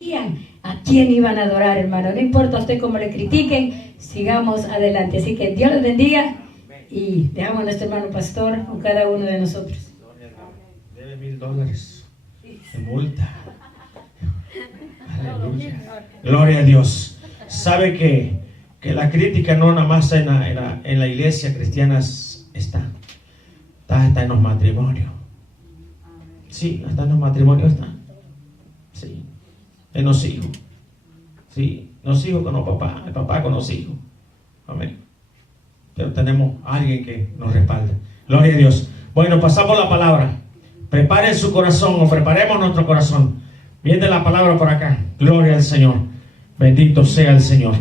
a quién iban a adorar, hermano. No importa a usted cómo le critiquen, sigamos adelante. Así que Dios les bendiga y dejamos a nuestro hermano pastor con cada uno de nosotros. Debe $1,000 de multa. Aleluya. Gloria a Dios. Sabe que la crítica no nada más en la iglesia cristiana está en los matrimonios. Sí, hasta en los matrimonios está. Sí, en los hijos. Sí, los hijos con los papás, el papá con los hijos. Amén. Pero tenemos a alguien que nos respalda. Gloria a Dios. Bueno, pasamos la palabra. Preparen su corazón o preparemos nuestro corazón. Viene la palabra por acá. Gloria al Señor. Bendito sea el Señor.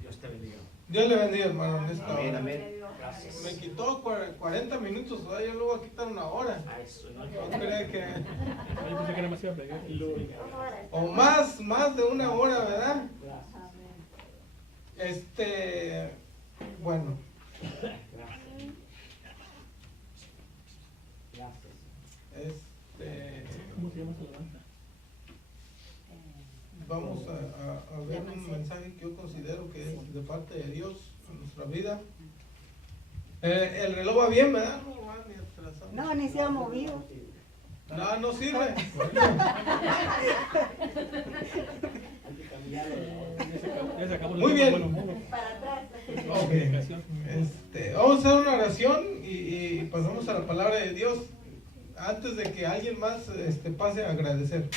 Dios te bendiga. Dios le bendiga, hermano. Amén, amén. Gracias. Me quitó 40 minutos, ¿verdad? Yo luego voy a quitar una hora. No cree que... O más de una hora, ¿verdad? Bueno. ¿Cómo se llama esa alabanza? Vamos a ver un mensaje que yo considero que es de parte de Dios en nuestra vida. El reloj va bien, ¿verdad? No, ni se ha movido. No sirve. Muy bien. Para atrás. Okay. Vamos a hacer una oración y pasamos a la palabra de Dios antes de que alguien más pase a agradecer.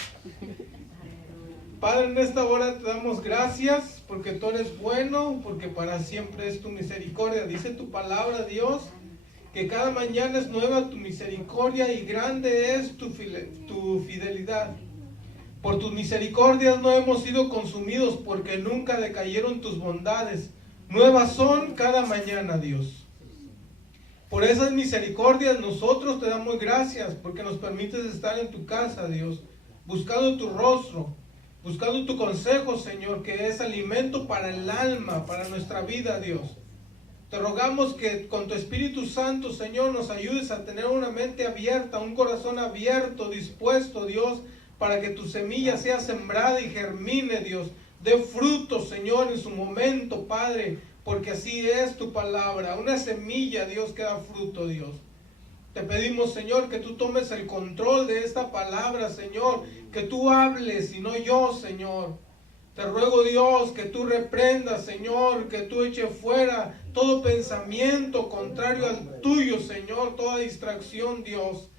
Padre, en esta hora te damos gracias porque tú eres bueno, porque para siempre es tu misericordia. Dice tu palabra, Dios, que cada mañana es nueva tu misericordia y grande es tu fidelidad. Por tus misericordias no hemos sido consumidos porque nunca decayeron tus bondades. Nuevas son cada mañana, Dios. Por esas misericordias nosotros te damos gracias porque nos permites estar en tu casa, Dios, buscando tu rostro, buscando tu consejo, Señor, que es alimento para el alma, para nuestra vida, Dios. Te rogamos que con tu Espíritu Santo, Señor, nos ayudes a tener una mente abierta, un corazón abierto, dispuesto, Dios, para que tu semilla sea sembrada y germine, Dios. Dé fruto, Señor, en su momento, Padre, porque así es tu palabra. Una semilla, Dios, que da fruto, Dios. Te pedimos, Señor, que tú tomes el control de esta palabra, Señor, que tú hables y no yo, Señor. Te ruego, Dios, que tú reprendas, Señor, que tú eches fuera todo pensamiento contrario al tuyo, Señor, toda distracción, Dios.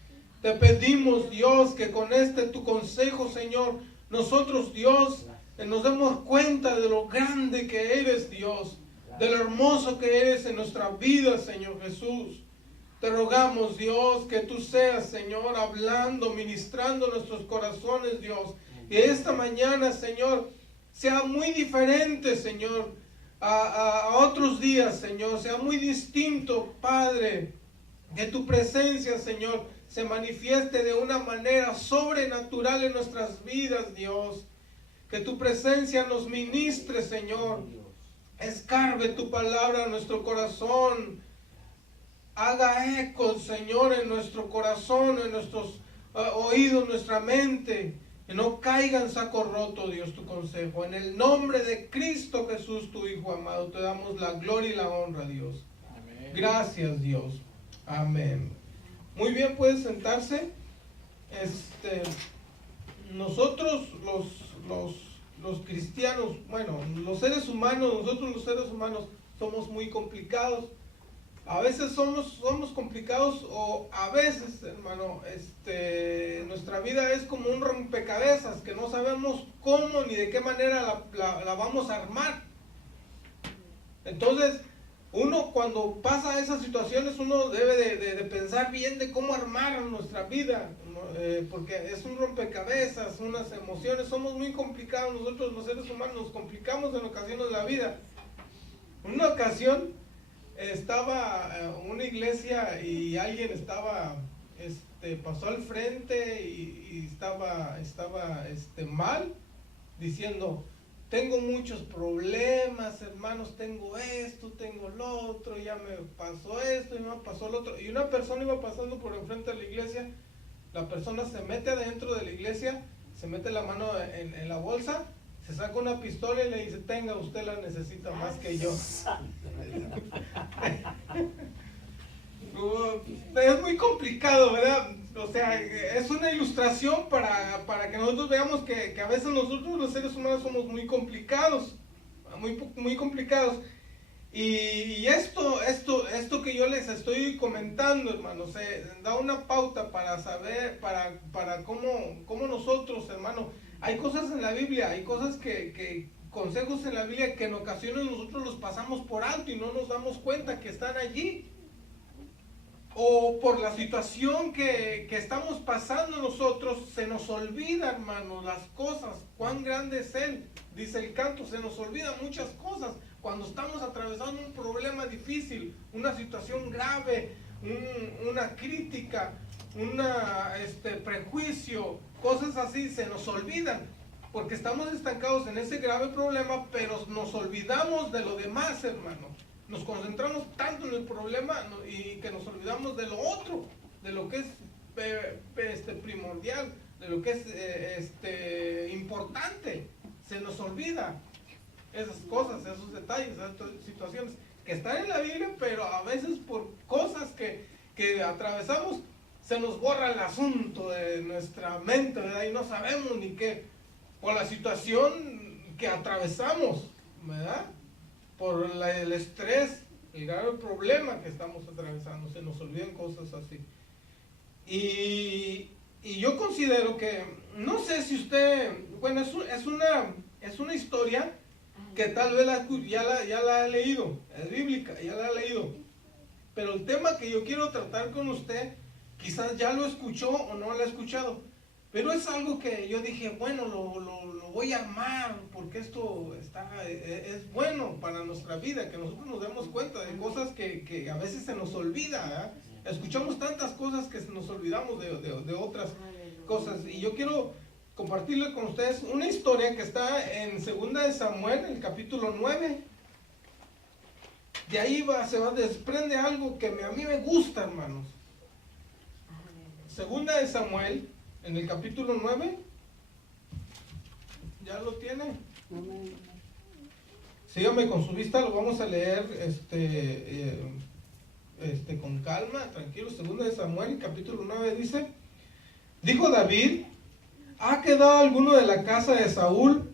Te pedimos, Dios, que con tu consejo, Señor, nosotros, Dios, nos demos cuenta de lo grande que eres, Dios, de lo hermoso que eres en nuestra vida, Señor Jesús. Te rogamos, Dios, que tú seas, Señor, hablando, ministrando nuestros corazones, Dios. Y esta mañana, Señor, sea muy diferente, Señor, a otros días, Señor. Sea muy distinto, Padre. Que tu presencia, Señor, se manifieste de una manera sobrenatural en nuestras vidas, Dios. Que tu presencia nos ministre, Señor. Escarbe tu palabra en nuestro corazón. Haga eco, Señor, en nuestro corazón, en nuestros oídos, nuestra mente. Que no caiga en saco roto, Dios, tu consejo. En el nombre de Cristo Jesús, tu Hijo amado, te damos la gloria y la honra, Dios. Amén. Gracias, Dios. Amén. Muy bien, pueden sentarse. Nosotros los cristianos, bueno, los seres humanos, nosotros los seres humanos somos muy complicados. A veces somos complicados o a veces, hermano, nuestra vida es como un rompecabezas que no sabemos cómo ni de qué manera la vamos a armar. Entonces, uno cuando pasa esas situaciones, uno debe de pensar bien de cómo armar nuestra vida, porque es un rompecabezas, unas emociones, somos muy complicados, nosotros los seres humanos nos complicamos en ocasiones de la vida. En una ocasión, estaba una iglesia y alguien pasó al frente y estaba mal, diciendo: tengo muchos problemas, hermanos, tengo esto, tengo lo otro, ya me pasó esto y me pasó lo otro. Y una persona iba pasando por enfrente de la iglesia, la persona se mete adentro de la iglesia, se mete la mano en la bolsa, se saca una pistola y le dice, tenga, usted la necesita más que yo. Es muy complicado, ¿verdad? O sea, es una ilustración para que nosotros veamos que a veces nosotros los seres humanos somos muy complicados, muy complicados. Y esto que yo les estoy comentando, hermanos, da una pauta para saber, para cómo nosotros, hermano, hay cosas en la Biblia, hay cosas consejos en la Biblia que en ocasiones nosotros los pasamos por alto y no nos damos cuenta que están allí. O por la situación que estamos pasando nosotros, se nos olvida, hermanos, las cosas, cuán grande es Él. Dice el canto, se nos olvidan muchas cosas cuando estamos atravesando un problema difícil, una situación grave, una crítica, prejuicio, cosas así, se nos olvidan, porque estamos estancados en ese grave problema, pero nos olvidamos de lo demás, hermano. Nos concentramos tanto en el problema y que nos olvidamos de lo otro, de lo que es primordial, de lo que es importante. Se nos olvida esas cosas, esos detalles, esas situaciones que están en la Biblia, pero a veces por cosas que atravesamos se nos borra el asunto de nuestra mente, ¿verdad? Y no sabemos ni qué, por la situación que atravesamos, ¿verdad? Por el estrés, el grave problema que estamos atravesando, se nos olvidan cosas así. Y yo considero que, no sé si usted, bueno, es una historia que tal vez ya la ha leído, es bíblica, ya la ha leído. Pero el tema que yo quiero tratar con usted, quizás ya lo escuchó o no lo ha escuchado. Pero es algo que yo dije, bueno, lo voy a armar, porque esto es bueno para nuestra vida, que nosotros nos demos cuenta de cosas que a veces se nos olvida, ¿eh? Escuchamos tantas cosas que nos olvidamos de otras cosas. Y yo quiero compartirle con ustedes una historia que está en 2 de Samuel, el capítulo 9. De ahí se desprende algo que a mí me gusta, hermanos. 2 de Samuel, en el capítulo 9, ¿ya lo tiene? Sígame con su vista, lo vamos a leer con calma, tranquilo. 2 de Samuel, capítulo 9, dice: dijo David, ¿ha quedado alguno de la casa de Saúl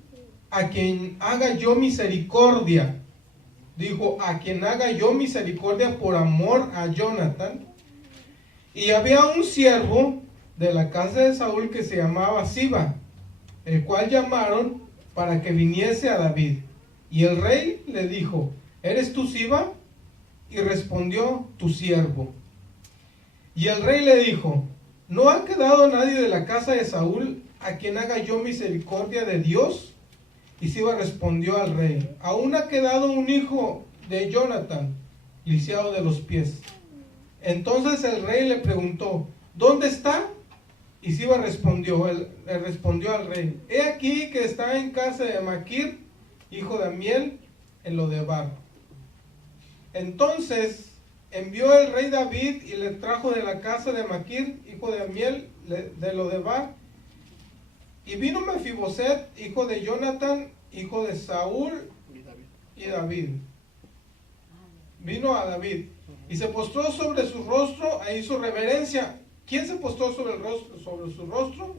a quien haga yo misericordia? Dijo, a quien haga yo misericordia por amor a Jonathan. Y había un siervo de la casa de Saúl que se llamaba Siba, el cual llamaron para que viniese a David. Y el rey le dijo, ¿eres tú Siba? Y respondió, tu siervo. Y el rey le dijo, ¿no ha quedado nadie de la casa de Saúl a quien haga yo misericordia de Dios? Y Siba respondió al rey, aún ha quedado un hijo de Jonathan, lisiado de los pies. Entonces el rey le preguntó, ¿dónde está? Y Siba respondió al rey, he aquí que está en casa de Maquir, hijo de Amiel, en Lodebar. Entonces envió el rey David y le trajo de la casa de Maquir, hijo de Amiel, de Lodebar. Y vino Mefiboset, hijo de Jonathan, hijo de Saúl, y David. Vino a David y se postró sobre su rostro e hizo reverencia. ¿Quién se postró sobre su rostro?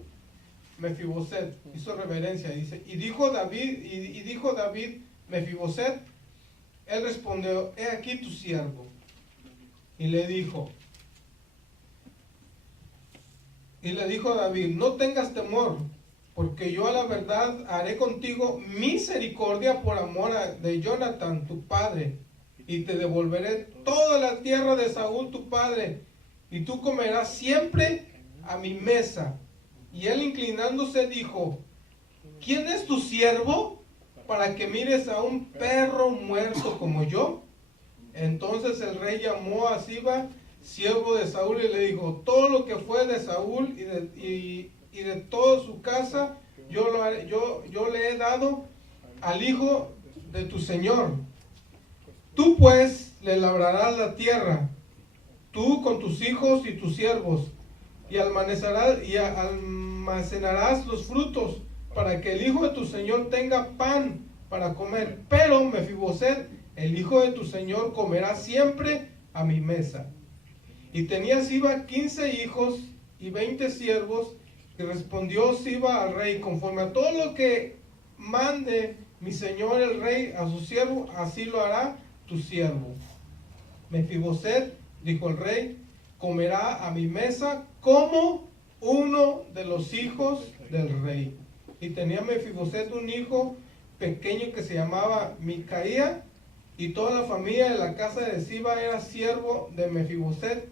Mefiboset hizo reverencia, dice. Y dijo David, Mefiboset. Él respondió, he aquí tu siervo. Y le dijo David, no tengas temor, porque yo a la verdad haré contigo misericordia por amor de Jonathan, tu padre, y te devolveré toda la tierra de Saúl, tu padre, y tú comerás siempre a mi mesa. Y él inclinándose dijo, ¿quién es tu siervo para que mires a un perro muerto como yo? Entonces el rey llamó a Siba, siervo de Saúl, y le dijo, todo lo que fue de Saúl y de toda su casa, yo le he dado al hijo de tu señor. Tú pues le labrarás la tierra, tú con tus hijos y tus siervos, y almacenarás almacenarás los frutos, para que el hijo de tu señor tenga pan para comer. Pero Mefiboset, el hijo de tu señor, comerá siempre a mi mesa. Y tenía Siba 15 hijos y 20 siervos. Y respondió Siba al rey: conforme a todo lo que mande mi señor el rey a su siervo, así lo hará tu siervo. Mefiboset, dijo el rey, comerá a mi mesa como uno de los hijos del rey. Y tenía Mefiboset un hijo pequeño que se llamaba Micaía, y toda la familia de la casa de Siba era siervo de Mefiboset,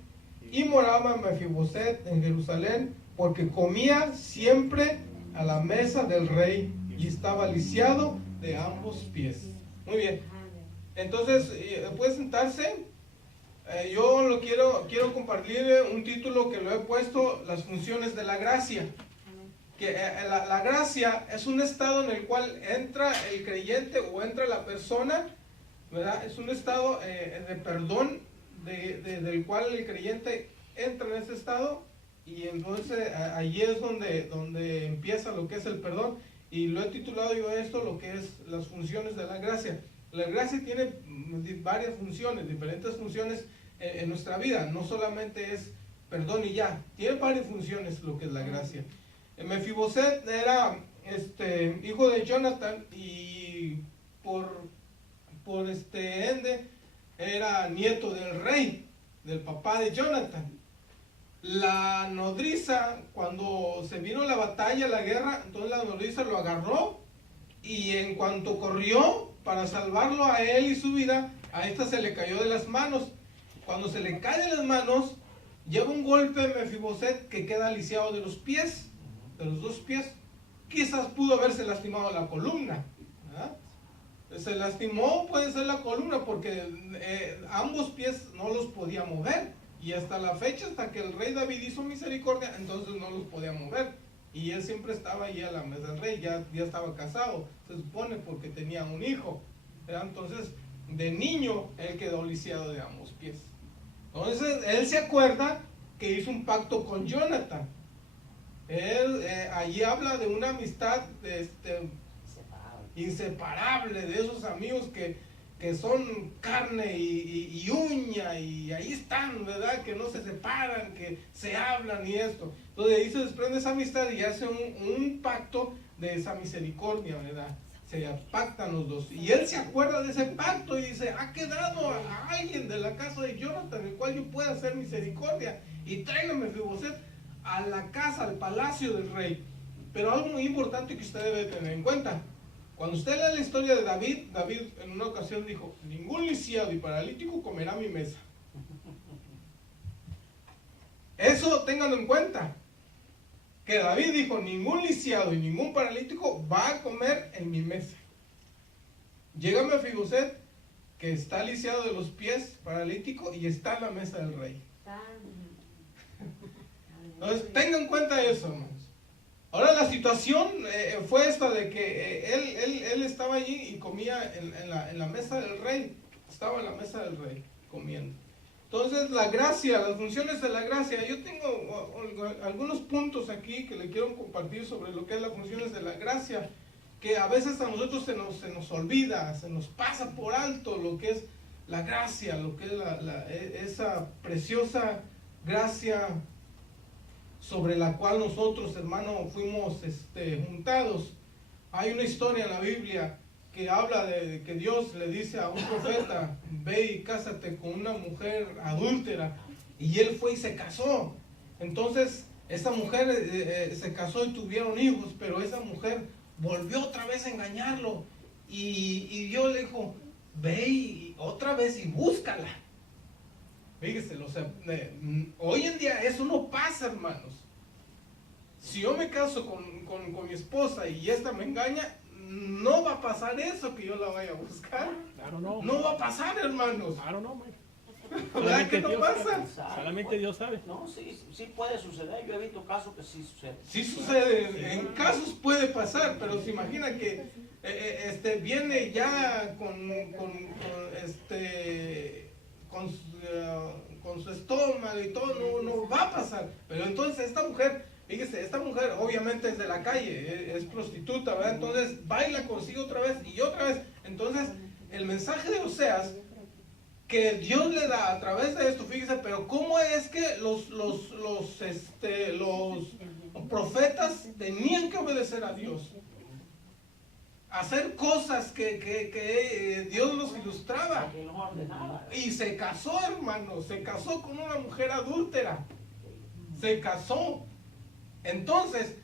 y moraba Mefiboset en Jerusalén, porque comía siempre a la mesa del rey, y estaba lisiado de ambos pies. Muy bien. Entonces, ¿puede sentarse? Yo quiero compartir un título que lo he puesto: las funciones de la gracia. Que la gracia es un estado en el cual entra el creyente o entra la persona, ¿verdad? Es un estado de perdón del cual el creyente entra en ese estado, y entonces allí es donde empieza lo que es el perdón, y lo he titulado yo esto, lo que es las funciones de la gracia. La gracia tiene varias funciones, diferentes funciones en nuestra vida, no solamente es perdón y ya, tiene varias funciones lo que es la gracia. Mefiboset era hijo de Jonathan, y por ende era nieto del rey, del papá de Jonathan. La nodriza, cuando se vino la batalla, la guerra, entonces la nodriza lo agarró, y en cuanto corrió para salvarlo a él y su vida, a esta se le cayó de las manos. Cuando se le cae de las manos, lleva un golpe Mefiboset que queda lisiado de los pies, de los dos pies. Quizás pudo haberse lastimado la columna, ¿verdad? Se lastimó, puede ser la columna, porque ambos pies no los podía mover, y hasta la fecha, hasta que el rey David hizo misericordia, entonces no los podía mover, y él siempre estaba allí a la mesa del rey. Ya estaba casado, se supone, porque tenía un hijo, ¿verdad? Entonces de niño él quedó lisiado de ambos pies. Entonces él se acuerda que hizo un pacto con Jonathan. Él allí habla de una amistad inseparable, de esos amigos que son carne y uña, y ahí están, ¿verdad? Que no se separan, que se hablan y esto. Entonces ahí se desprende esa amistad y hace un pacto de esa misericordia, ¿verdad? Se pactan los dos. Y él se acuerda de ese pacto y dice: ha quedado a alguien de la casa de Jonathan, el cual yo pueda hacer misericordia, y tráigame Mefiboset a la casa, al palacio del rey. Pero algo muy importante que usted debe tener en cuenta: cuando usted lee la historia de David en una ocasión dijo: ningún lisiado y paralítico comerá a mi mesa. Eso ténganlo en cuenta, que David dijo: ningún lisiado y ningún paralítico va a comer en mi mesa. Llega Mefiboset, que está lisiado de los pies, paralítico, y está en la mesa del rey. Entonces tengan en cuenta eso, hermanos. Ahora la situación fue esta de que él estaba allí y comía en la mesa del rey. Estaba en la mesa del rey comiendo. Entonces la gracia, las funciones de la gracia, yo tengo algunos puntos aquí que le quiero compartir sobre lo que es las funciones de la gracia, que a veces a nosotros se nos olvida, se nos pasa por alto lo que es la gracia, lo que es esa preciosa gracia sobre la cual nosotros, hermanos, fuimos juntados. Hay una historia en la Biblia que habla de que Dios le dice a un profeta: ve y cásate con una mujer adúltera, y él fue y se casó. Entonces esa mujer se casó y tuvieron hijos, pero esa mujer volvió otra vez a engañarlo, y Dios le dijo: ve y otra vez y búscala. Fíjese, o sea, hoy en día eso no pasa, hermanos. Si yo me caso con mi esposa y esta me engaña, no va a pasar eso, que yo la vaya a buscar. Claro, no. No va a pasar, hermanos. Claro, no, man. ¿Verdad que no pasa? Solamente Dios sabe. No, sí puede suceder. Yo he visto casos que sí sucede. Sí sucede, en casos puede pasar, pero se imagina que viene ya con su estómago y todo, no va a pasar. Pero entonces esta mujer Fíjese, esta mujer obviamente es de la calle, es prostituta, ¿verdad? Entonces va y la consigue otra vez y otra vez. Entonces, el mensaje de Oseas que Dios le da a través de esto, fíjese, pero cómo es que los profetas tenían que obedecer a Dios, hacer cosas que Dios los ilustraba. Y se casó, hermano, se casó con una mujer adúltera, se casó. Entonces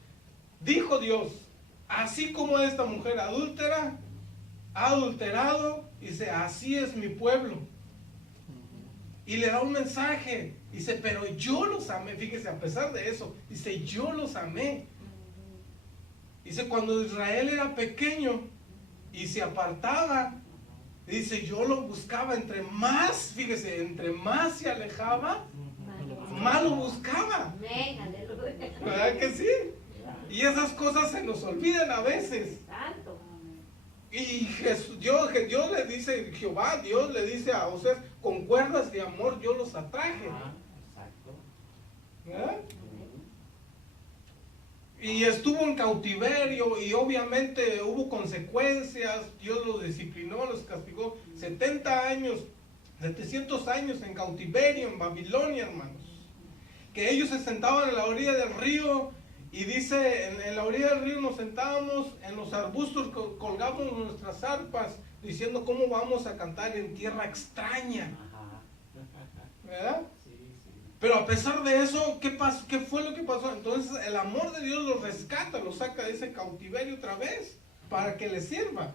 dijo Dios, así como esta mujer adúltera ha adulterado, dice, así es mi pueblo. Y le da un mensaje, dice, pero yo los amé. Fíjese, a pesar de eso, dice, yo los amé. Dice, cuando Israel era pequeño y se apartaba, dice, yo lo buscaba. Entre más, fíjese, entre más se alejaba, más lo buscaba. ¿Verdad que sí? Y esas cosas se nos olvidan a veces. Y Dios le dice, Jehová, Dios le dice a Oseas, con cuerdas de amor yo los atraje. ¿Verdad? Y estuvo en cautiverio y obviamente hubo consecuencias. Dios los disciplinó, los castigó 70 años, 700 años en cautiverio en Babilonia, hermanos. Que ellos se sentaban en la orilla del río. Y dice, en la orilla del río nos sentábamos, en los arbustos colgábamos nuestras arpas, diciendo cómo vamos a cantar en tierra extraña. ¿Verdad? Pero a pesar de eso, ¿qué pasó? ¿Qué fue lo que pasó? Entonces el amor de Dios los rescata, los saca de ese cautiverio otra vez, para que les sirva.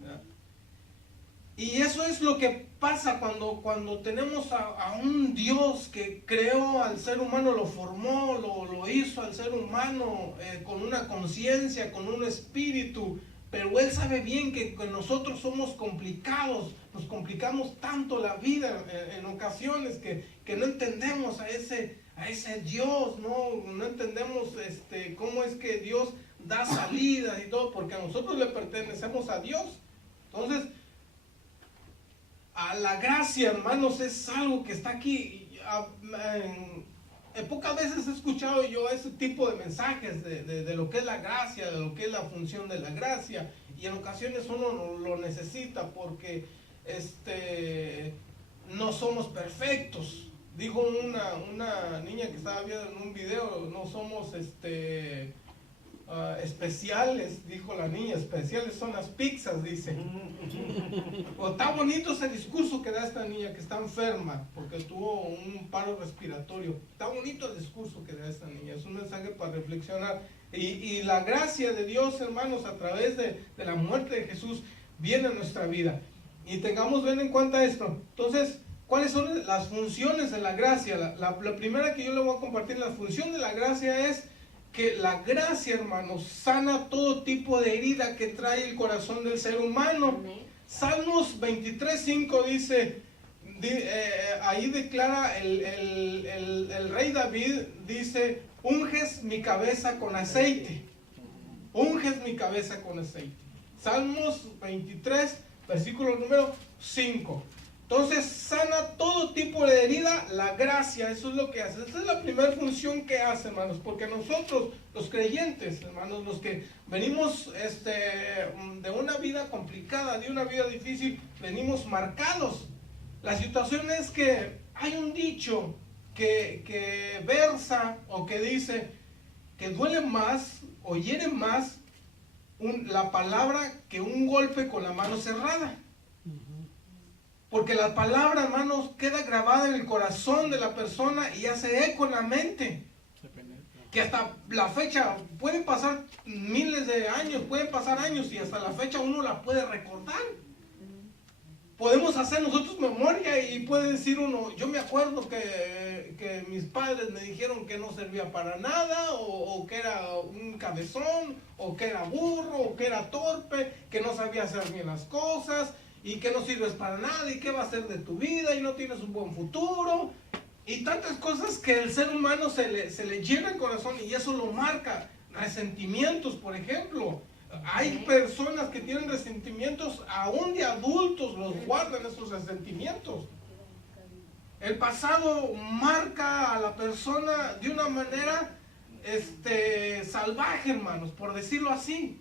¿Verdad? Y eso es lo que pasa cuando tenemos a un Dios que creó al ser humano, lo formó, lo hizo al ser humano con una conciencia, con un espíritu, pero Él sabe bien que nosotros somos complicados, nos complicamos tanto la vida en ocasiones que no entendemos a ese Dios, no entendemos cómo es que Dios da salidas y todo, porque a nosotros le pertenecemos a Dios. Entonces, a la gracia, hermanos, es algo que está aquí. Pocas veces he escuchado yo ese tipo de mensajes de lo que es la gracia, de lo que es la función de la gracia, y en ocasiones uno lo necesita porque no somos perfectos. Dijo una niña que estaba viendo en un video, no somos especiales, dijo la niña, especiales son las pizzas, dice. O está bonito ese discurso que da esta niña que está enferma porque tuvo un paro respiratorio. Está bonito el discurso que da esta niña, es un mensaje para reflexionar. Y la gracia de Dios, hermanos, a través de la muerte de Jesús viene a nuestra vida. Y tengamos bien en cuenta esto. Entonces, ¿cuáles son las funciones de la gracia? La primera que yo le voy a compartir, la función de la gracia es que la gracia, hermanos, sana todo tipo de herida que trae el corazón del ser humano. Salmos 23:5 dice, ahí declara el rey David, dice, unges mi cabeza con aceite. Unges mi cabeza con aceite. Salmos 23, versículo número 5. Entonces sana todo tipo de herida la gracia, eso es lo que hace. Esa es la primera función que hace, hermanos, porque nosotros, los creyentes, hermanos, los que venimos de una vida complicada, de una vida difícil, venimos marcados. La situación es que hay un dicho que versa o que dice que duele más o hiere más la palabra que un golpe con la mano cerrada. Porque la palabra, hermanos, queda grabada en el corazón de la persona y hace eco en la mente. Que hasta la fecha, pueden pasar miles de años, pueden pasar años y hasta la fecha uno la puede recordar. Podemos hacer nosotros memoria y puede decir uno, yo me acuerdo que mis padres me dijeron que no servía para nada, o que era un cabezón, o que era burro, o que era torpe, que no sabía hacer bien las cosas, y que no sirves para nada, y qué va a ser de tu vida, y no tienes un buen futuro, y tantas cosas que el ser humano se le llena el corazón, y eso lo marca. Resentimientos, por ejemplo. Hay personas que tienen resentimientos, aún de adultos los guardan esos resentimientos. El pasado marca a la persona de una manera salvaje, hermanos, por decirlo así.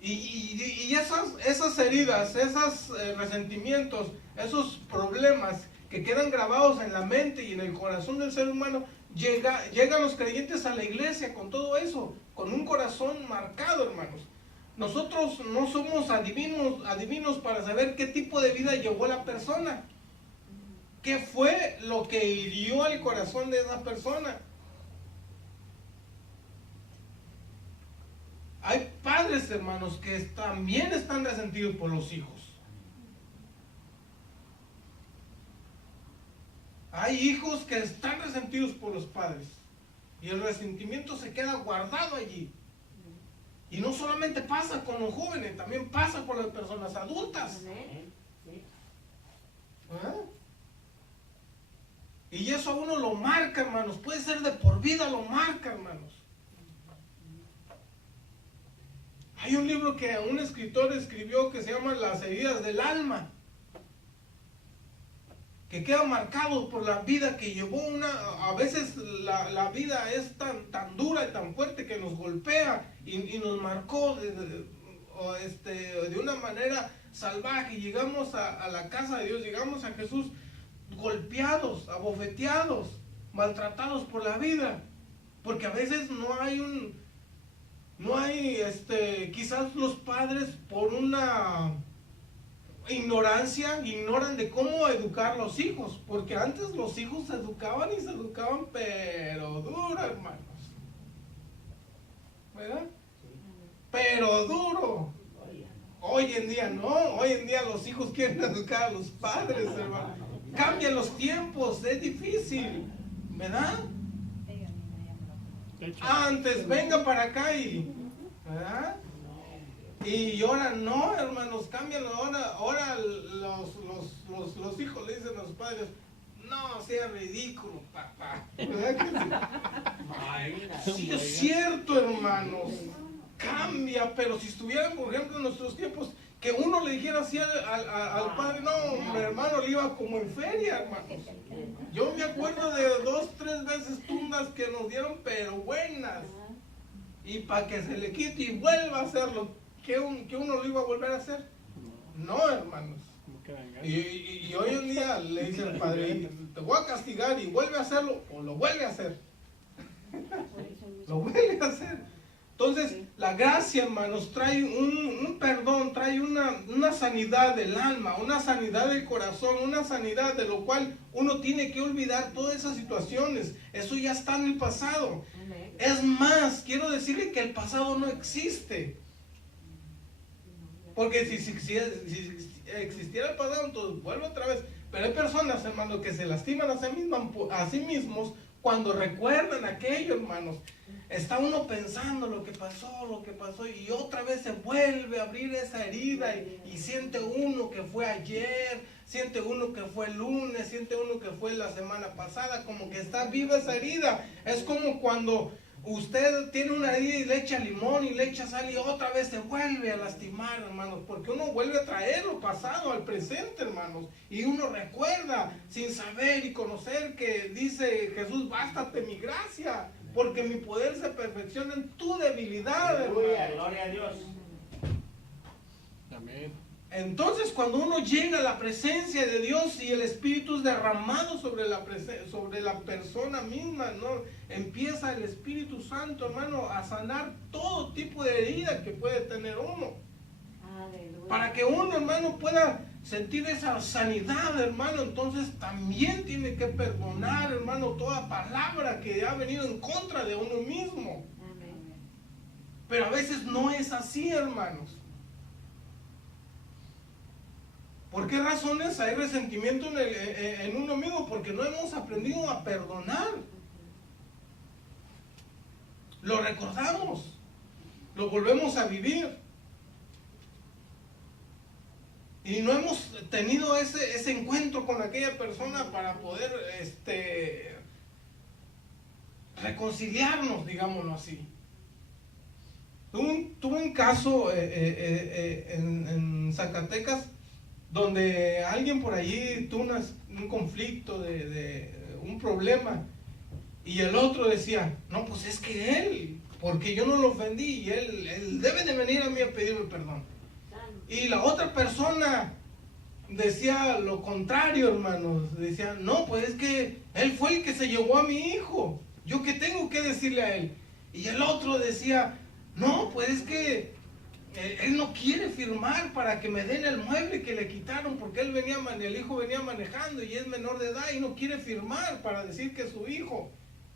Y esas heridas, esos resentimientos, esos problemas que quedan grabados en la mente y en el corazón del ser humano, llegan los creyentes a la iglesia con todo eso, con un corazón marcado, hermanos. Nosotros no somos adivinos para saber qué tipo de vida llevó la persona. ¿Qué fue lo que hirió el corazón de esa persona? Hay padres, hermanos, que también están resentidos por los hijos. Hay hijos que están resentidos por los padres. Y el resentimiento se queda guardado allí. Y no solamente pasa con los jóvenes, también pasa con las personas adultas. ¿Ah? Y eso a uno lo marca, hermanos. Puede ser de por vida, lo marca, hermanos. Hay un libro que un escritor escribió que se llama Las heridas del alma, que queda marcado por la vida que llevó a veces la vida es tan dura y tan fuerte que nos golpea y nos marcó de una manera salvaje. Llegamos a la casa de Dios, llegamos a Jesús golpeados, abofeteados, maltratados por la vida, porque a veces no hay quizás los padres por una ignorancia ignoran de cómo educar a los hijos, porque antes los hijos se educaban pero duro, hermanos, ¿verdad? Pero duro. Hoy en día no, hoy en día los hijos quieren educar a los padres, hermano. Cambian los tiempos, es difícil, ¿verdad? Antes, venga para acá ¿verdad? Y ahora no, hermanos, cambian. Ahora los hijos le dicen a los padres, no sea ridículo, papá. ¿Verdad que sí? Sí, es cierto, hermanos. Cambia, pero si estuvieran, por ejemplo, en nuestros tiempos, que uno le dijera así al padre, no, mi hermano le iba como en feria, hermanos. Yo me acuerdo de 2, 3 veces tundas que nos dieron, pero buenas. Y para que se le quite y vuelva a hacerlo, que uno lo iba a volver a hacer. No, hermanos. Y hoy en día le dice el padre, te voy a castigar y vuelve a hacerlo, o lo vuelve a hacer. Lo vuelve a hacer. Entonces, la gracia, hermanos, trae un perdón, trae una sanidad del alma, una sanidad del corazón, una sanidad de lo cual uno tiene que olvidar todas esas situaciones. Eso ya está en el pasado. Es más, quiero decirle que el pasado no existe. Porque si existiera el pasado, entonces vuelve otra vez. Pero hay personas, hermanos, que se lastiman a sí mismos cuando recuerdan aquello, hermanos. Está uno pensando lo que pasó y otra vez se vuelve a abrir esa herida y siente uno que fue ayer, siente uno que fue el lunes, siente uno que fue la semana pasada, como que está viva esa herida. Es como cuando usted tiene una herida y le echa limón y le echa sal y otra vez se vuelve a lastimar, hermanos, porque uno vuelve a traer lo pasado al presente, hermanos, y uno recuerda sin saber y conocer que dice Jesús, bástate mi gracia, porque mi poder se perfecciona en tu debilidad, hermano. Gloria a Dios. Amén. Entonces, cuando uno llega a la presencia de Dios y el Espíritu es derramado sobre la persona misma, ¿no? Empieza el Espíritu Santo, hermano, a sanar todo tipo de herida que puede tener uno. Aleluya. Para que uno, hermano, pueda sentir esa sanidad, hermano, entonces también tiene que perdonar, hermano, toda palabra que ha venido en contra de uno mismo. Amén. Pero a veces no es así, hermanos. ¿Por qué razones hay resentimiento en uno mismo? Porque no hemos aprendido a perdonar. Lo recordamos, lo volvemos a vivir. Y no hemos tenido ese encuentro con aquella persona para poder reconciliarnos, digámoslo así. Tuve un caso en Zacatecas, donde alguien por allí tuvo un conflicto, un problema, Y el otro decía, no, pues es que él, porque yo no lo ofendí y él debe de venir a mí a pedirme perdón. Y la otra persona decía lo contrario, hermanos. Decía, no, pues es que él fue el que se llevó a mi hijo. ¿Yo qué tengo que decirle a él? Y el otro decía, no, pues es que él no quiere firmar para que me den el mueble que le quitaron porque el hijo venía manejando y es menor de edad y no quiere firmar para decir que es su hijo.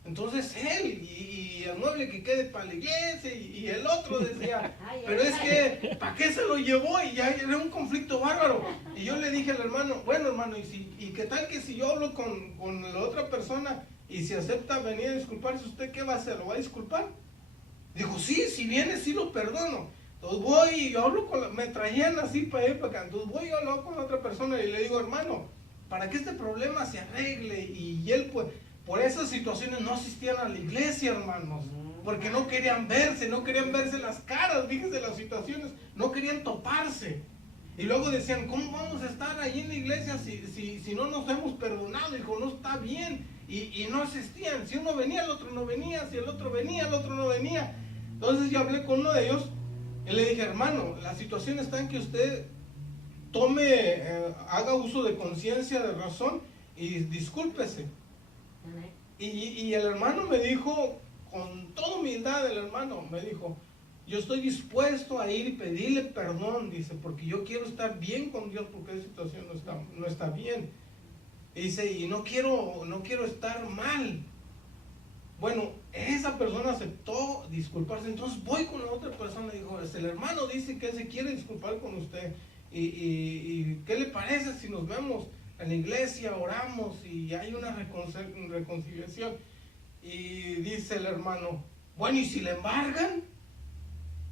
Entonces él y el mueble que quede para la iglesia y el otro decía, pero es que ¿para qué se lo llevó? Y ya era un conflicto bárbaro. Y yo le dije al hermano, bueno hermano, ¿y qué tal que si yo hablo con la otra persona y si acepta venir a disculparse, usted qué va a hacer? ¿Lo va a disculpar? Dijo, sí, si viene sí lo perdono. Entonces voy y yo hablo me traían así para allá para acá. Entonces voy y hablo con la otra persona y le digo, hermano, para que este problema se arregle y él pues... Por esas situaciones no asistían a la iglesia, hermanos, porque no querían verse las caras, fíjense las situaciones, no querían toparse. Y luego decían, ¿cómo vamos a estar ahí en la iglesia si no nos hemos perdonado? Dijo, no está bien, y no asistían. Si uno venía, el otro no venía, si el otro venía, el otro no venía. Entonces yo hablé con uno de ellos y le dije, hermano, la situación está en que usted haga uso de conciencia, de razón, y discúlpese. Y el hermano me dijo, con toda humildad el hermano me dijo, yo estoy dispuesto a ir y pedirle perdón, dice, porque yo quiero estar bien con Dios porque esa situación no está bien. Y dice, y no quiero estar mal. Bueno, esa persona aceptó disculparse, entonces voy con la otra persona y dijo, el hermano dice que se quiere disculpar con usted, y ¿qué le parece si nos vemos en la iglesia, oramos y hay una reconciliación? Y dice el hermano, bueno, ¿y si le embargan?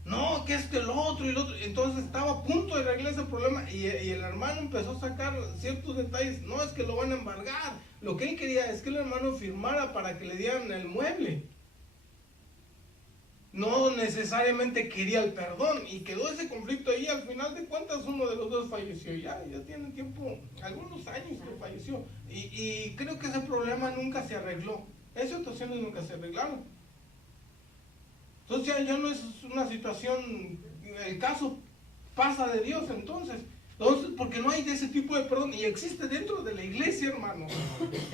No, que el otro y el otro. Entonces estaba a punto de arreglar ese problema y el hermano empezó a sacar ciertos detalles. No, es que lo van a embargar. Lo que él quería es que el hermano firmara para que le dieran el mueble. No necesariamente quería el perdón y quedó ese conflicto ahí. Al final de cuentas uno de los dos falleció, ya tiene tiempo, algunos años que falleció, y creo que ese problema nunca se arregló, esas situaciones nunca se arreglaron. Entonces ya no es una situación, el caso pasa de Dios entonces, porque no hay de ese tipo de perdón, y existe dentro de la iglesia, hermano,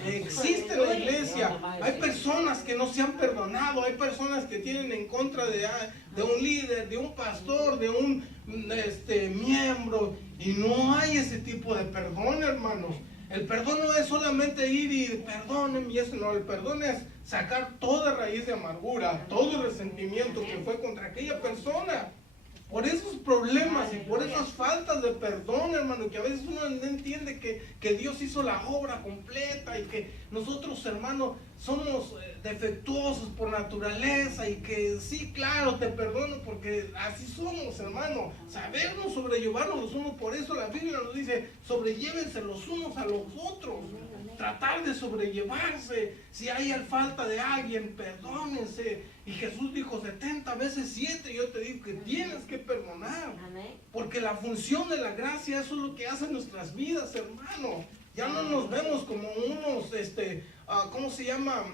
existe en la iglesia. Hay personas que no se han perdonado, hay personas que tienen en contra de un líder, de un pastor, de un miembro, y no hay ese tipo de perdón, hermanos. El perdón no es solamente ir y perdónenme y eso, no, el perdón es sacar toda raíz de amargura, todo resentimiento que fue contra aquella persona. Por esos problemas y por esas faltas de perdón, hermano, que a veces uno no entiende que Dios hizo la obra completa y que nosotros, hermano, somos defectuosos por naturaleza y que sí, claro, te perdono porque así somos, hermano. Sabernos sobrellevarnos los unos, por eso la Biblia nos dice, sobrellévense los unos a los otros. Tratar de sobrellevarse, si hay falta de alguien, perdónense. Y Jesús dijo 70 veces 7, yo te digo que tienes que perdonar. Porque la función de la gracia, eso es lo que hace en nuestras vidas, hermano. Ya no nos vemos como unos, ¿cómo se llama?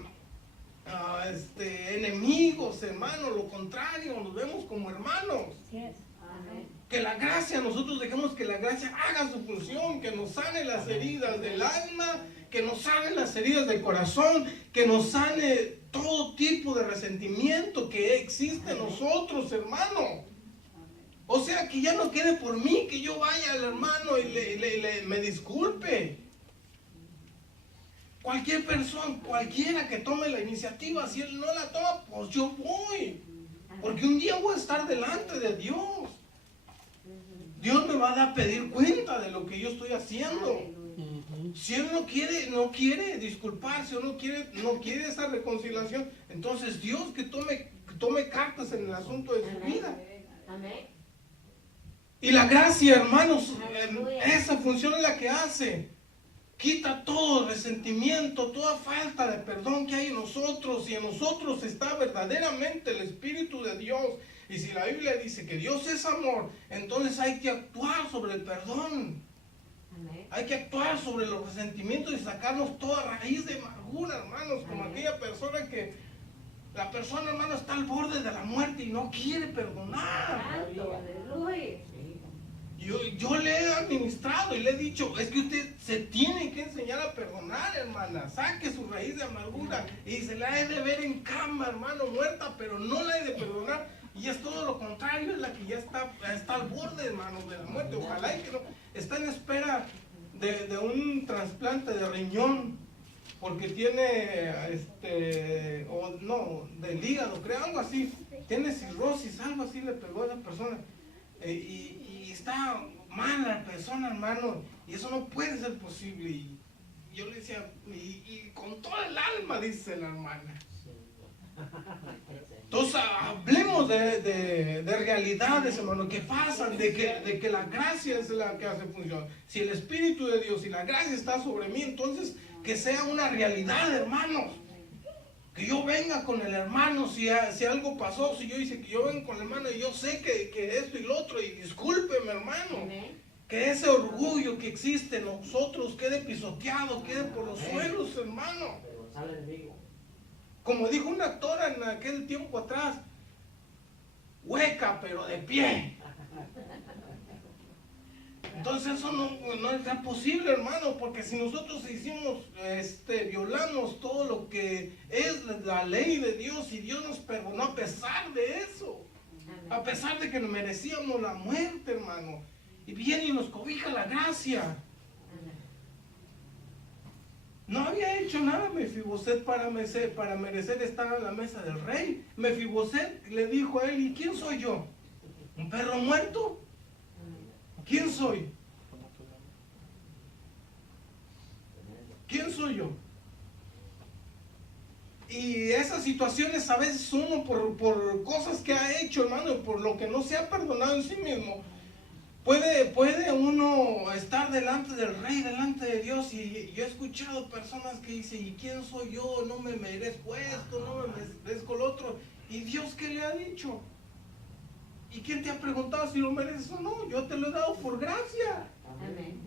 Enemigos, hermano, lo contrario, nos vemos como hermanos. Que la gracia, nosotros dejemos que la gracia haga su función, que nos sane las heridas del alma, que nos sane las heridas del corazón, que nos sane todo tipo de resentimiento que existe en nosotros, hermano. O sea, que ya no quede por mí, que yo vaya al hermano y me disculpe. Cualquier persona, cualquiera que tome la iniciativa, si él no la toma, pues yo voy. Porque un día voy a estar delante de Dios. Dios me va a pedir cuenta de lo que yo estoy haciendo. Si él no quiere disculparse o no quiere esa reconciliación, entonces Dios que tome cartas en el asunto de su vida. Y la gracia, hermanos, esa función es la que hace. Quita todo resentimiento, toda falta de perdón que hay en nosotros, y en nosotros está verdaderamente el Espíritu de Dios. Y si la Biblia dice que Dios es amor, entonces hay que actuar sobre el perdón. Hay que actuar sobre los resentimientos y sacarnos toda raíz de amargura, hermanos, como aquella persona que la persona, hermano, está al borde de la muerte y no quiere perdonar. Yo le he administrado y le he dicho, es que usted se tiene que enseñar a perdonar, hermana. Saque su raíz de amargura y se la he de ver en cama, hermano, muerta, pero no la he de perdonar. Y es todo lo contrario, es la que ya está al borde, hermano, de la muerte. Ojalá y que no, está en espera de un trasplante de riñón, porque tiene, del hígado, creo, algo así. Tiene cirrosis, algo así le pegó a la persona. Y está mal la persona, hermano, y eso no puede ser posible. Y yo le decía, y con todo el alma, dice la hermana. Entonces hablemos de realidades, hermano, que pasan, de que la gracia es la que hace función. Si el Espíritu de Dios y la gracia está sobre mí, entonces que sea una realidad, hermanos. Que yo venga con el hermano, si algo pasó, si yo dice que yo vengo con el hermano y yo sé que esto y lo otro, y discúlpeme, hermano. Amén. Que ese orgullo que existe en nosotros quede pisoteado, quede por los suelos, hermano. Como dijo una actora en aquel tiempo atrás, hueca pero de pie. Entonces eso no es posible, hermano, porque si nosotros violamos todo lo que es la ley de Dios y Dios nos perdonó a pesar de eso, a pesar de que merecíamos la muerte, hermano, y viene y nos cobija la gracia. No había hecho nada Mefiboset para merecer estar a la mesa del rey. Mefiboset le dijo a él, ¿y quién soy yo? ¿Un perro muerto? ¿Quién soy? ¿Quién soy yo? Y esas situaciones a veces uno por cosas que ha hecho, hermano, por lo que no se ha perdonado en sí mismo, puede uno estar delante del rey, delante de Dios. Y yo he escuchado personas que dicen, ¿y quién soy yo? No me merezco esto, no me merezco lo otro. ¿Y Dios qué le ha dicho? ¿Y quién te ha preguntado si lo mereces o no? Yo te lo he dado por gracia. Amén.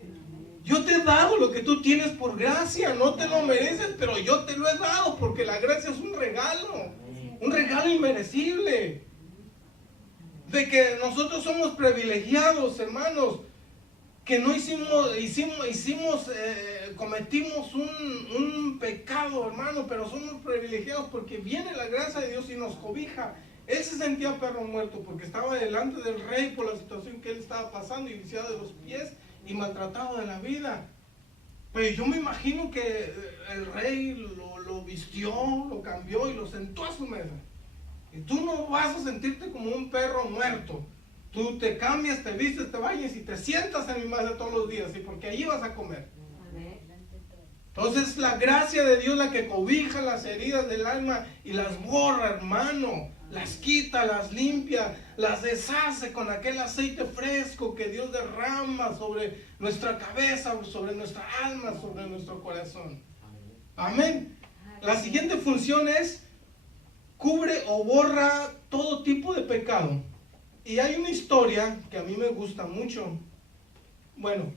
Yo te he dado lo que tú tienes por gracia. No te lo mereces, pero yo te lo he dado porque la gracia es un regalo inmerecible. De que nosotros somos privilegiados, hermanos, que no cometimos un pecado, hermano, pero somos privilegiados porque viene la gracia de Dios y nos cobija. Él se sentía perro muerto porque estaba delante del rey por la situación que él estaba pasando, y viciado de los pies y maltratado de la vida. Pero yo me imagino que el rey lo vistió, lo cambió y lo sentó a su mesa. Y tú no vas a sentirte como un perro muerto. Tú te cambias, te vistes, te bañas y te sientas en mi mesa todos los días, ¿sí? Porque allí vas a comer. Entonces la gracia de Dios la que cobija las heridas del alma y las borra, hermano. Las quita, las limpia, las deshace con aquel aceite fresco que Dios derrama sobre nuestra cabeza, sobre nuestra alma, sobre nuestro corazón. Amén. La siguiente función es cubre o borra todo tipo de pecado. Y hay una historia que a mí me gusta mucho. Bueno,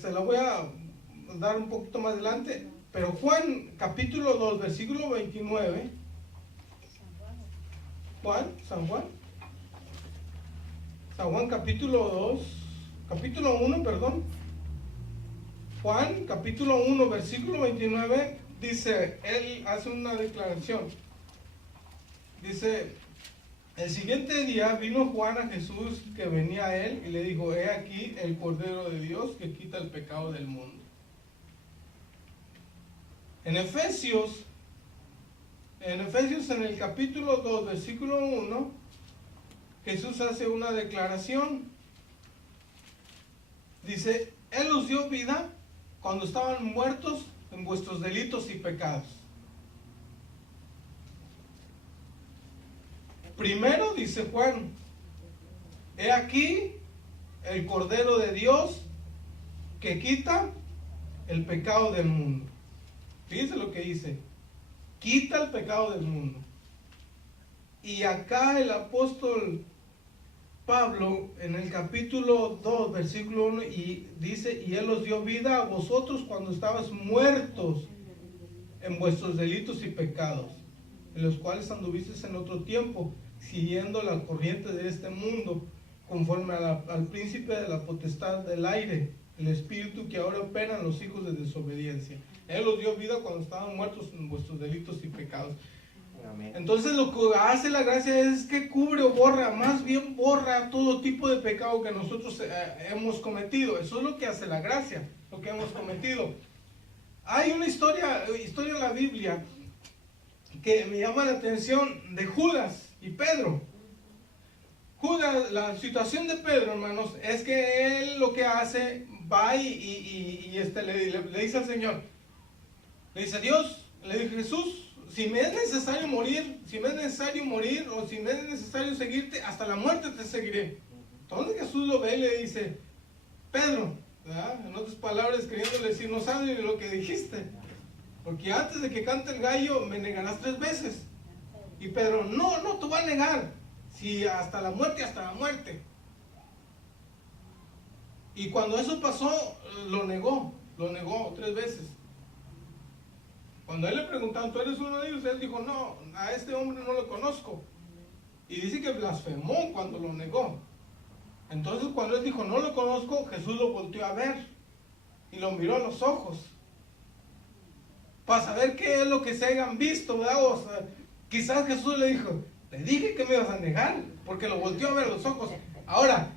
se la voy a dar un poquito más adelante. Pero Juan capítulo 2, versículo 29. San Juan capítulo 1, perdón. Juan capítulo 1, versículo 29, dice, él hace una declaración. Dice, el siguiente día vino Juan a Jesús que venía a él y le dijo, he aquí el Cordero de Dios que quita el pecado del mundo. En Efesios en el capítulo 2, versículo 1, Jesús hace una declaración. Dice, Él os dio vida cuando estaban muertos en vuestros delitos y pecados. Primero dice Juan, he aquí el Cordero de Dios que quita el pecado del mundo. Fíjense lo que dice. Quita el pecado del mundo. Y acá el apóstol Pablo en el capítulo 2, versículo 1, y dice, y Él os dio vida a vosotros cuando estabais muertos en vuestros delitos y pecados, en los cuales anduvisteis en otro tiempo, siguiendo la corriente de este mundo, conforme al príncipe de la potestad del aire, el espíritu que ahora opera en los hijos de desobediencia. Él os dio vida cuando estaban muertos en vuestros delitos y pecados. Amén. Entonces lo que hace la gracia es que cubre o borra, más bien borra todo tipo de pecado que nosotros hemos cometido. Eso es lo que hace la gracia, lo que hemos cometido. Hay una historia en la Biblia que me llama la atención de Judas y Pedro. Judas, la situación de Pedro, hermanos, es que él lo que hace, va y le dice al Señor, le dice, Dios, le dice Jesús, si me es necesario morir, o si me es necesario seguirte, hasta la muerte te seguiré. Entonces Jesús lo ve y le dice, Pedro, ¿verdad? En otras palabras, queriéndole decir, no sabes lo que dijiste, porque antes de que cante el gallo me negarás 3 veces. Y Pedro, no te voy a negar, si hasta la muerte. Y cuando eso pasó, lo negó 3 veces. Cuando él le preguntaron, ¿tú eres uno de ellos? Él dijo, no, a este hombre no lo conozco. Y dice que blasfemó cuando lo negó. Entonces cuando él dijo, no lo conozco, Jesús lo volteó a ver y lo miró a los ojos para saber qué es lo que se hayan visto, ¿verdad? O sea, quizás Jesús le dijo, te dije que me ibas a negar, porque lo volteó a ver a los ojos. Ahora,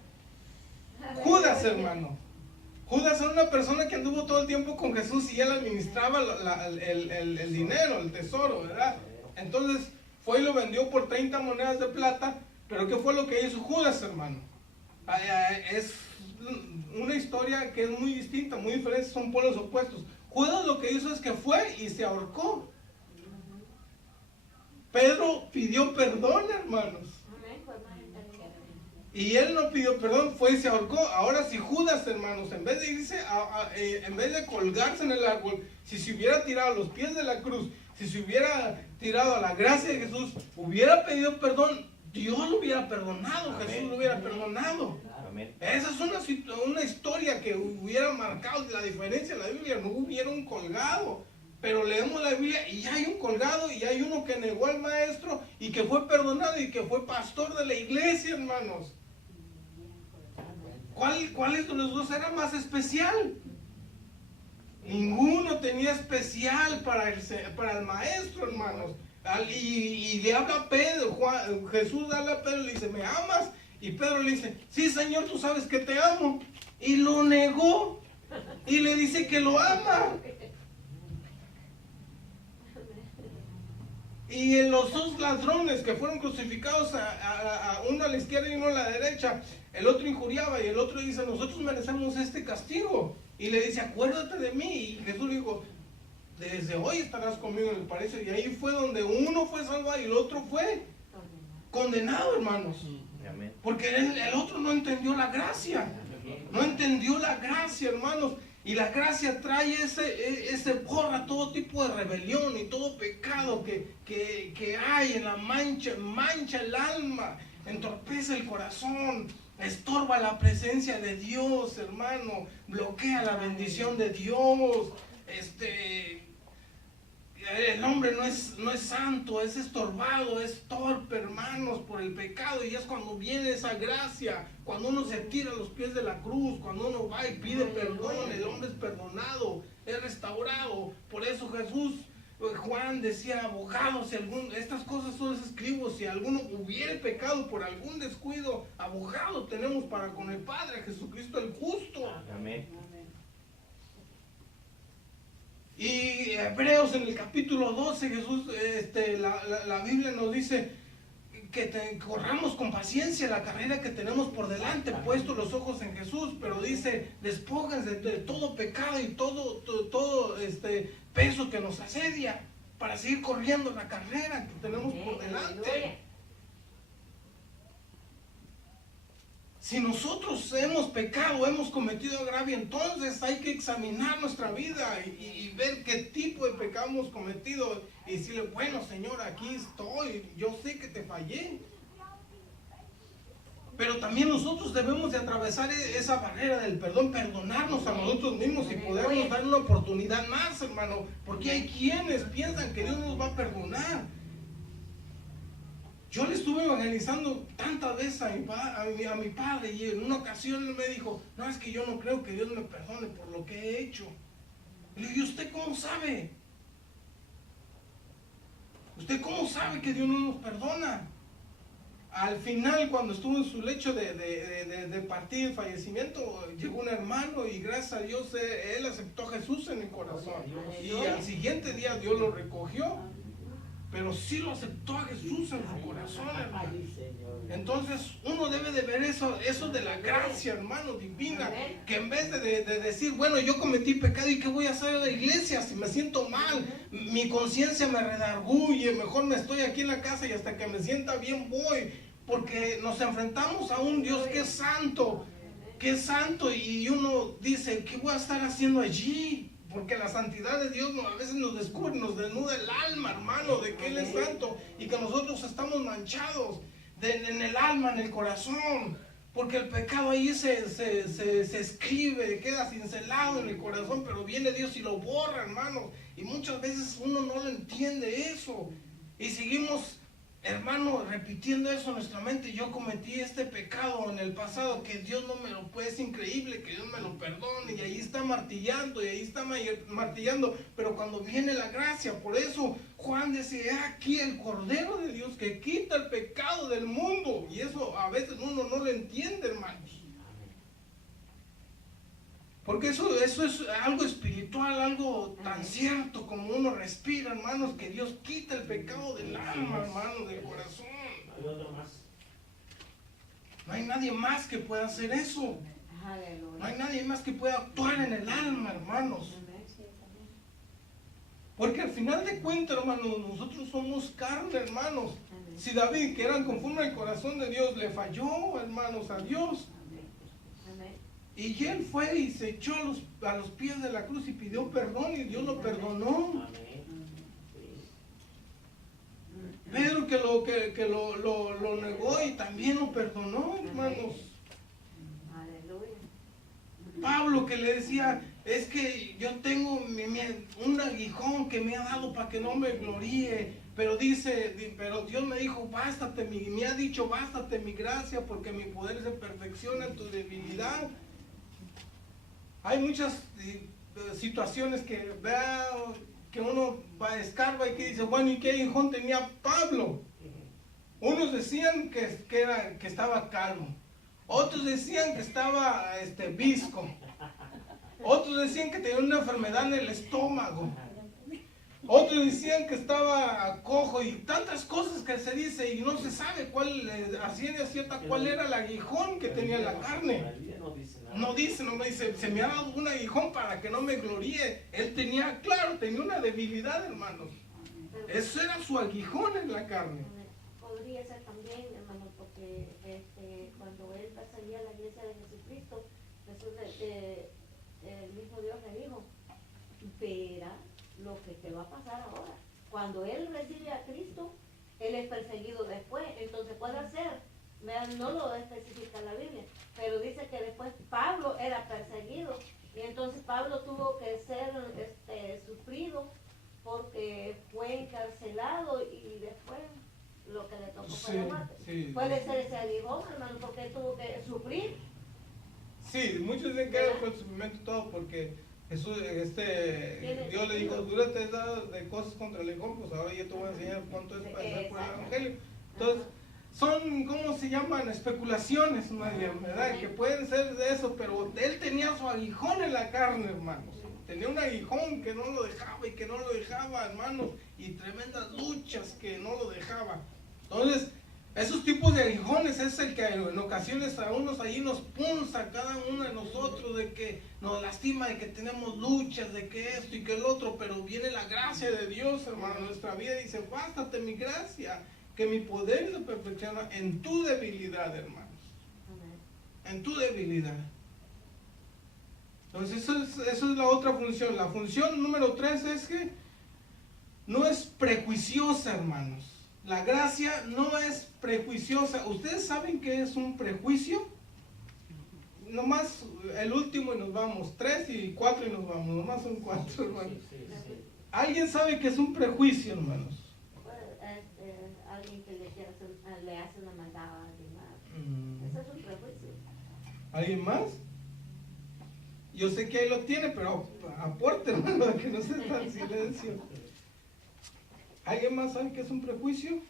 Judas, hermano, Judas era una persona que anduvo todo el tiempo con Jesús y él administraba el dinero, el tesoro, ¿verdad? Entonces fue y lo vendió por 30 monedas de plata. Pero ¿qué fue lo que hizo Judas, hermano? Es una historia que es muy distinta, muy diferente, son polos opuestos. Judas lo que hizo es que fue y se ahorcó. Pedro pidió perdón, hermanos. Y él no pidió perdón, fue y se ahorcó. Ahora si Judas, hermanos, en vez de irse, en vez de colgarse en el árbol, si se hubiera tirado a los pies de la cruz, si se hubiera tirado a la gracia de Jesús, hubiera pedido perdón, Dios lo hubiera perdonado. Amén. Jesús lo hubiera perdonado. Amén. Esa es una historia que hubiera marcado la diferencia en la Biblia. No hubiera un colgado. Pero leemos la Biblia y hay un colgado y hay uno que negó al maestro y que fue perdonado y que fue pastor de la iglesia, hermanos. ¿Cuál de los dos era más especial? Ninguno tenía especial para el maestro, hermanos. Y le habla a Pedro, Jesús habla a Pedro y le dice, ¿me amas? Y Pedro le dice, sí, Señor, tú sabes que te amo. Y lo negó y le dice que lo ama. Y en los 2 ladrones que fueron crucificados, uno a la izquierda y uno a la derecha, el otro injuriaba y el otro dice, nosotros merecemos este castigo. Y le dice, acuérdate de mí. Y Jesús le dijo, desde hoy estarás conmigo en el paraíso. Y ahí fue donde uno fue salvado y el otro fue condenado, hermanos. Porque el otro no entendió la gracia. No entendió la gracia, hermanos. Y la gracia trae ese borra todo tipo de rebelión y todo pecado que hay en la mancha el alma, entorpece el corazón, estorba la presencia de Dios, hermano, bloquea la bendición de Dios. El hombre no es santo, es estorbado, es torpe, hermanos, por el pecado. Y es cuando viene esa gracia, cuando uno se tira a los pies de la cruz, cuando uno va y pide perdón, el hombre es perdonado, es restaurado. Por eso Jesús, Juan decía, abogado, estas cosas son escribo, si alguno hubiere pecado por algún descuido, abogado tenemos para con el Padre, Jesucristo el justo. Amén. Y Hebreos en el capítulo 12, Jesús, la Biblia nos dice que corramos con paciencia la carrera que tenemos por delante, puestos los ojos en Jesús, pero dice, despójense de todo pecado y todo peso que nos asedia para seguir corriendo la carrera que tenemos por delante. Si nosotros hemos pecado, hemos cometido agravio, entonces hay que examinar nuestra vida y ver qué tipo de pecado hemos cometido y decirle, bueno, Señor, aquí estoy, yo sé que te fallé. Pero también nosotros debemos de atravesar esa barrera del perdón, perdonarnos a nosotros mismos y podernos dar una oportunidad más, hermano. Porque hay quienes piensan que Dios nos va a perdonar. Yo le estuve evangelizando tantas veces a mi padre, y en una ocasión él me dijo, no, es que yo no creo que Dios me perdone por lo que he hecho. Y le digo, ¿y usted cómo sabe? ¿Usted cómo sabe que Dios no nos perdona? Al final, cuando estuvo en su lecho de partir, fallecimiento, llegó un hermano y gracias a Dios él aceptó a Jesús en el corazón. Y al siguiente día Dios lo recogió, pero sí lo aceptó a Jesús en su corazón, hermano. Entonces uno debe de ver eso de la gracia, hermano, divina, que en vez de decir, bueno, yo cometí pecado y qué voy a hacer en la iglesia si me siento mal, mi conciencia me redarguye, mejor me estoy aquí en la casa y hasta que me sienta bien voy, porque nos enfrentamos a un Dios que es santo, y uno dice, ¿qué voy a estar haciendo allí? Porque la santidad de Dios a veces nos descubre, nos desnuda el alma, hermano, de que Él es santo y que nosotros estamos manchados en el alma, en el corazón. Porque el pecado ahí se escribe, queda cincelado en el corazón, pero viene Dios y lo borra, hermano. Y muchas veces uno no lo entiende eso. Y seguimos, hermano, repitiendo eso en nuestra mente. Yo cometí este pecado en el pasado, que Dios no me lo puede, es increíble que Dios me lo perdone. Y ahí está martillando, pero cuando viene la gracia, por eso Juan dice, aquí el Cordero de Dios que quita el pecado del mundo. Y eso a veces uno no lo entiende, hermanos. Porque eso es algo espiritual, algo tan cierto como uno respira, hermanos, que Dios quita el pecado del alma, hermanos, del corazón. No hay nadie más que pueda hacer eso. No hay nadie más que pueda actuar en el alma, hermanos. Porque al final de cuentas, hermanos, nosotros somos carne, hermanos. Si David, que era conforme al corazón de Dios, le falló, hermanos, a Dios. Y él fue y se echó a los pies de la cruz y pidió perdón y Dios lo perdonó. Pedro que lo negó y también lo perdonó, hermanos. Pablo que le decía, es que yo tengo un aguijón que me ha dado para que no me gloríe. Pero Dios me dijo, me ha dicho, bástate mi gracia, porque mi poder se perfecciona en tu debilidad. Hay muchas situaciones que uno escarba y que dice, bueno, ¿y qué aguijón tenía Pablo? Unos decían que estaba calmo, otros decían que estaba visco, otros decían que tenía una enfermedad en el estómago, otros decían que estaba cojo y tantas cosas que se dice y no se sabe a ciencia cierta cuál era el aguijón que tenía en la carne. No dice, se me ha dado un aguijón para que no me gloríe. Él tenía una debilidad, hermanos. Eso era su aguijón en la carne. Podría ser también, hermano, porque cuando él perseguía a la iglesia de Jesucristo, el mismo Dios le dijo, verá lo que te va a pasar ahora. Cuando él recibe a Cristo, él es perseguido después, entonces puede ser, no lo especifica la Biblia, pero dice que después Pablo era perseguido, y entonces Pablo tuvo que ser sufrido porque fue encarcelado y después lo que le tocó fue la muerte. Sí. Puede ser ese aguijón, hermano, porque él tuvo que sufrir. Sí, muchos dicen que era por el sufrimiento y todo, porque Jesús, Dios le dijo, tú te has dado de cosas contra el aguijón, pues ahora yo te voy a enseñar cuánto es para hacer por el evangelio. Entonces, son, ¿cómo se llaman? Especulaciones, ¿verdad? Que pueden ser de eso, pero él tenía su aguijón en la carne, hermanos. Tenía un aguijón que no lo dejaba y que no lo dejaba, hermanos, y tremendas luchas que no lo dejaba. Entonces, esos tipos de aguijones es el que en ocasiones a unos allí nos punza cada uno de nosotros, de que nos lastima, de que tenemos luchas, de que esto y que el otro, pero viene la gracia de Dios, hermano, en nuestra vida y dice, bástate mi gracia, que mi poder se perfecciona en tu debilidad, hermanos. En tu debilidad. Entonces eso es la otra función. La función número 3 es que no es prejuiciosa, hermanos. La gracia no es prejuiciosa. ¿Ustedes saben qué es un prejuicio? Nomás el último y nos vamos. 3 y 4 y nos vamos. Nomás son 4, hermanos. ¿Alguien sabe qué es un prejuicio, hermanos? Alguien que le hace una maldad a alguien más. Ese es un prejuicio. ¿Alguien más? Yo sé que ahí lo tiene, pero aporte, hermano, que no se está en silencio. ¿Alguien más sabe qué es un prejuicio?